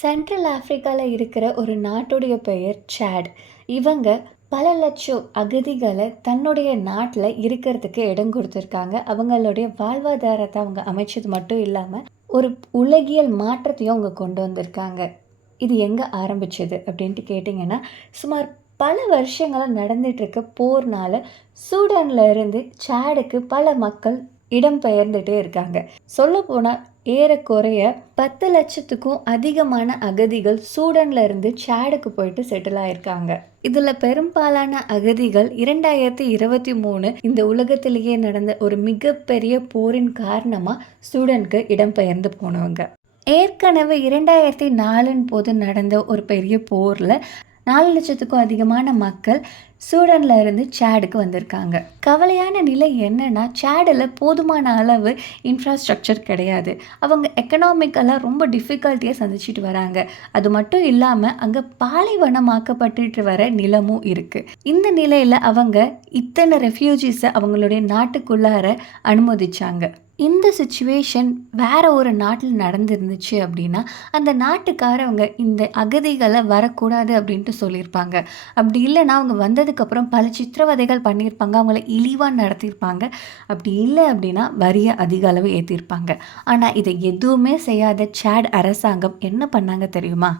Central ஆஃப்ரிக்காவில் இருக்கிற ஒரு நாட்டுடைய பெயர் சாட். இவங்க பல லட்சம் அகதிகளை தன்னுடைய நாட்டில் இருக்கிறதுக்கு இடம் கொடுத்துருக்காங்க. அவங்களுடைய வாழ்வாதாரத்தை அவங்க அமைச்சது மட்டும் இல்லாமல் ஒரு உலகியல் மாற்றத்தையும் அவங்க கொண்டு வந்திருக்காங்க. இது எங்கே ஆரம்பிச்சது அப்படின்ட்டு கேட்டிங்கன்னா, சுமார் பல வருஷங்களாக நடந்துகிட்ருக்க போர்னால சூடானில் இருந்து சாடுக்கு பல மக்கள் இடம்பெயர்ந்துட்டே இருக்காங்க. சொல்லப்போனால் ஏறக்குறைய 10 லட்சத்துக்கும் அதிகமான அகதிகள் சூடான்ல இருந்து சாடுக்கு போயிட்டு செட்டில் ஆயிருக்காங்க. இதுல பெரும்பாலான அகதிகள் 2023 இந்த உலகத்திலேயே நடந்த ஒரு மிகப்பெரிய போரின் காரணமா சூடானுக்கு இடம்பெயர்ந்து போனவங்க. ஏற்கனவே 2004 போது நடந்த ஒரு பெரிய போர்ல 4 லட்சத்துக்கும் அதிகமான மக்கள் சூடான்ல இருந்து சாடுக்கு வந்திருக்காங்க. கவலையான நிலை என்னன்னா, சாடில் போதுமான அளவு இன்ஃப்ராஸ்ட்ரக்சர் கிடையாது. அவங்க எக்கனாமிக்கலாக ரொம்ப டிஃபிகல்ட்டியாக சந்திச்சுட்டு வராங்க. அது மட்டும் இல்லாமல் அங்கே பாலைவனமாக்கப்பட்டு வர நிலமும் இருக்குது. இந்த நிலையில் அவங்க இத்தனை ரெஃப்யூஜிஸை அவங்களுடைய நாட்டுக்குள்ளார அனுமதிச்சாங்க. இந்த சுச்சுவேஷன் வேற ஒரு நாட்டில் நடந்துருந்துச்சு அப்படின்னா, அந்த நாட்டுக்காரவங்க இந்த அகதிகளை வரக்கூடாது அப்படின்ட்டு சொல்லியிருப்பாங்க. அப்படி இல்லைன்னா அவங்க வந்ததுக்கப்புறம் பல சித்திரவதைகள் பண்ணியிருப்பாங்க, அவங்கள இழிவாக நடத்தியிருப்பாங்க. அப்படி இல்லை அப்படின்னா வரியை அதிக அளவு ஏற்றிருப்பாங்க. ஆனால் இதை எதுவுமே செய்யாத சாட் அரசாங்கம் என்ன பண்ணாங்க தெரியுமா?